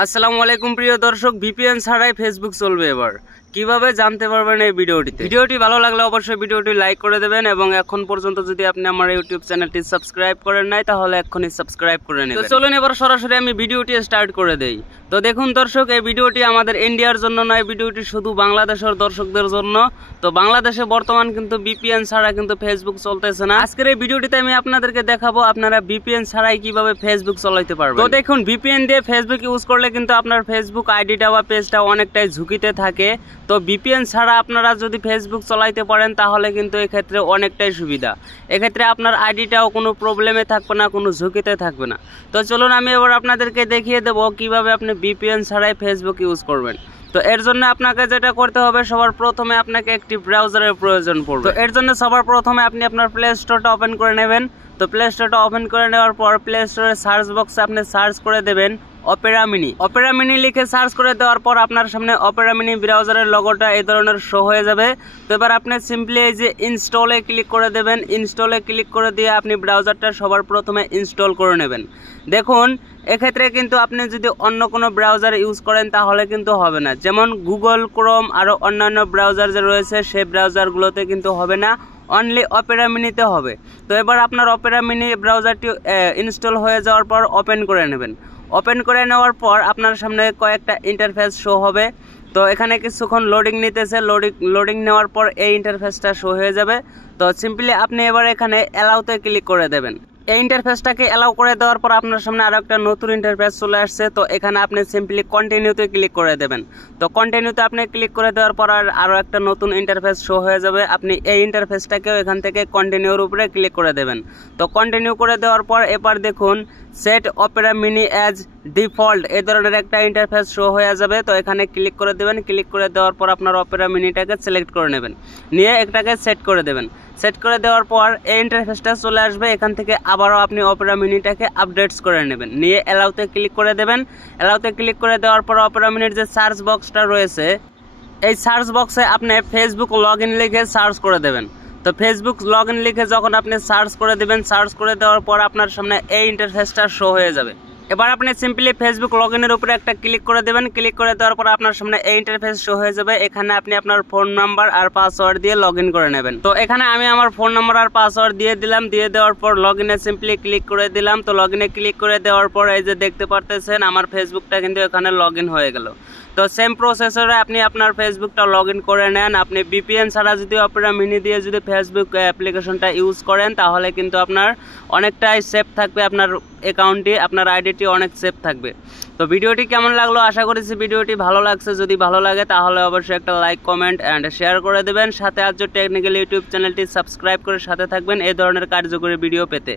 আসসালামু আলাইকুম প্রিয় দর্শক, ভিপিএন ছাড়াই ফেসবুক চলবে এবার কিভাবে জানতে পারবেন এই ভিডিওটি ভালো লাগলে অবশ্যই ভিডিওটি লাইক করে দেবেন এবং এখন পর্যন্ত যদি আপনি আমার ইউটিউব চ্যানেলটি সাবস্ক্রাইব করেন নাই তাহলে এখনই সাবস্ক্রাইব করে নেবেন। তো চলুন এবার সরাসরি আমি ভিডিওটি স্টার্ট করে দেই। তো দেখুন দর্শক, এই ভিডিওটি আমাদের ইন্ডিয়ার জন্য নয়, ভিডিওটি শুধু বাংলাদেশের দর্শকদের জন্য। তো বাংলাদেশে বর্তমান কিন্তু ভিপিএন ছাড়া কিন্তু ফেসবুক চলতেছে না। আজকের এই ভিডিওটিতে আমি আপনাদেরকে দেখাবো আপনারা ভিপিএন ছাড়াই কিভাবে ফেসবুক চালাতে পারবেন। তো দেখুন, ভিপিএন দিয়ে ফেসবুক ইউজ করলে কিন্তু আপনার ফেসবুক আইডিটা বা পেজটা অনেকটাই ঝুঁকিতে থাকে। তো ভিপিএন ছাড়া আপনারা যদি ফেসবুক চালাইতে পারেন তাহলে কিন্তু এক্ষেত্রে অনেকটাই সুবিধা। এক্ষেত্রে আপনার আইডিটাও কোনো প্রবলেমে থাকবে না, কোনো ঝুঁকিতে থাকবে না। তো চলুন আমি এবার আপনাদেরকে দেখিয়ে দেবো কিভাবে আপনি ভিপিএন ছাড়াই ফেসবুক ইউজ করবেন। তো এর জন্য আপনাকে যেটা করতে হবে, সবার প্রথমে আপনাকে একটি ব্রাউজারের প্রয়োজন পড়বে। তো এর জন্য সবার প্রথমে আপনি আপনার প্লে স্টোরটা ওপেন করে নেবেন। তো প্লে স্টোরটা ওপেন করে নেওয়ার পর প্লে স্টোরের সার্চ বক্সে আপনি সার্চ করে দেবেন অপেরা মিনি লিখে সার্চ করে দেওয়ার পর আপনার সামনে অপেরা মিনি ব্রাউজারের লোগোটা এই ধরনের শো হয়ে যাবে। তো এবার আপনি সিম্পলি এই যে ইনস্টলে ক্লিক করে দেবেন। ইনস্টলে ক্লিক করে দিয়ে আপনি ব্রাউজারটা সবার প্রথমে ইনস্টল করে নেবেন। দেখুন, এক্ষেত্রে কিন্তু আপনি যদি অন্য কোনো ব্রাউজার ইউজ করেন তাহলে কিন্তু হবে না। যেমন গুগল ক্রোম আরও অন্যান্য ব্রাউজার যে রয়েছে সেই ব্রাউজারগুলোতে কিন্তু হবে না, অনলি অপেরা মিনিতে হবে। তো এবার আপনার অপেরা মিনি ব্রাউজারটি ইনস্টল হয়ে যাওয়ার পর ওপেন করে নেবেন। ওপেন করে নেওয়ার পর আপনার সামনে কয়েকটা ইন্টারফেস শো হবে। তো এখানে কিছুক্ষণ লোডিং নিতেছে। লোডিং নেওয়ার পর এই ইন্টারফেসটা শো হয়ে যাবে। তো সিম্পলি আপনি এবার এখানে অ্যালাউতে ক্লিক করে দেবেন। এই ইন্টারফেসটাকে অ্যালাউ করে দেওয়ার পর আপনার সামনে আরও একটা নতুন ইন্টারফেস চলে আসছে। তো এখানে আপনি সিম্পলি কন্টিনিউতে ক্লিক করে দেবেন। তো কন্টিনিউতে আপনি ক্লিক করে দেওয়ার পর আরও একটা নতুন ইন্টারফেস শো হয়ে যাবে। আপনি এই ইন্টারফেসটাকেও এখান থেকে কন্টিনিউর উপরে ক্লিক করে দেবেন। তো কন্টিনিউ করে দেওয়ার পর এবার দেখুন set Opera mini as default এই ধরনের একটা ইন্টারফেস শো হয়ে যাবে। তো এখানে ক্লিক করে দেবেন। ক্লিক করে দেওয়ার পর আপনার অপেরা মিনিটাকে সিলেক্ট করে নেবেন, নিয়ে একটাকে সেট করে দেবেন। সেট করে দেওয়ার পর এই ইন্টারফেসটা চলে আসবে। এখান থেকে আবারও আপনি অপেরা মিনিটাকে আপডেটস করে নেবেন, নিয়ে অ্যালাউতে ক্লিক করে দেবেন। অ্যালাউতে ক্লিক করে দেওয়ার পর অপেরা মিনির যে সার্চ বক্সটা রয়েছে এই সার্চ বক্সে আপনি ফেসবুক লগ ইন লিখে সার্চ করে দেবেন। তো ফেসবুক লগ ইন লিখে যখন আপনি সার্চ করে দেবেন, সার্চ করে দেওয়ার পর আপনার সামনে এই ইন্টারফেসটা শো হয়ে যাবে। এবার আপনি সিম্পলি ফেসবুক লগ ইনের উপরে একটা ক্লিক করে দেবেন। ক্লিক করে দেওয়ার পর আপনার সামনে এই ইন্টারফেস শো হয়ে যাবে। এখানে আপনি আপনার ফোন নাম্বার আর পাসওয়ার্ড দিয়ে লগ ইন করে নেবেন। তো এখানে আমি আমার ফোন নাম্বার আর পাসওয়ার্ড দিয়ে দিলাম। দিয়ে দেওয়ার পর লগ ইনে সিম্পলি ক্লিক করে দিলাম। তো লগ ইনে ক্লিক করে দেওয়ার পর এই যে দেখতে পারতেছেন আমার ফেসবুকটা কিন্তু এখানে লগ ইন হয়ে গেল। তো সেম প্রসেসরে আপনি আপনার ফেসবুকটা লগ ইন করে নেন। আপনি ভিপিএন ছাড়া যদি অপেরা মিনি দিয়ে যদি ফেসবুক অ্যাপ্লিকেশনটা ইউজ করেন তাহলে কিন্তু আপনার অনেকটাই সেফ থাকবে, আপনার অ্যাকাউন্টটি আপনার আইডিটি অনেক সেফ থাকবে। তো ভিডিওটি কেমন লাগলো, আশা করছি ভিডিওটি ভালো লাগছে। যদি ভালো লাগে তাহলে অবশ্যই একটা লাইক, কমেন্ট অ্যান্ড শেয়ার করে দেবেন। সাথে আজ টেকনিক্যাল ইউটিউব চ্যানেলটি সাবস্ক্রাইব করে সাথে থাকবেন এই ধরনের কার্যকরী ভিডিও পেতে।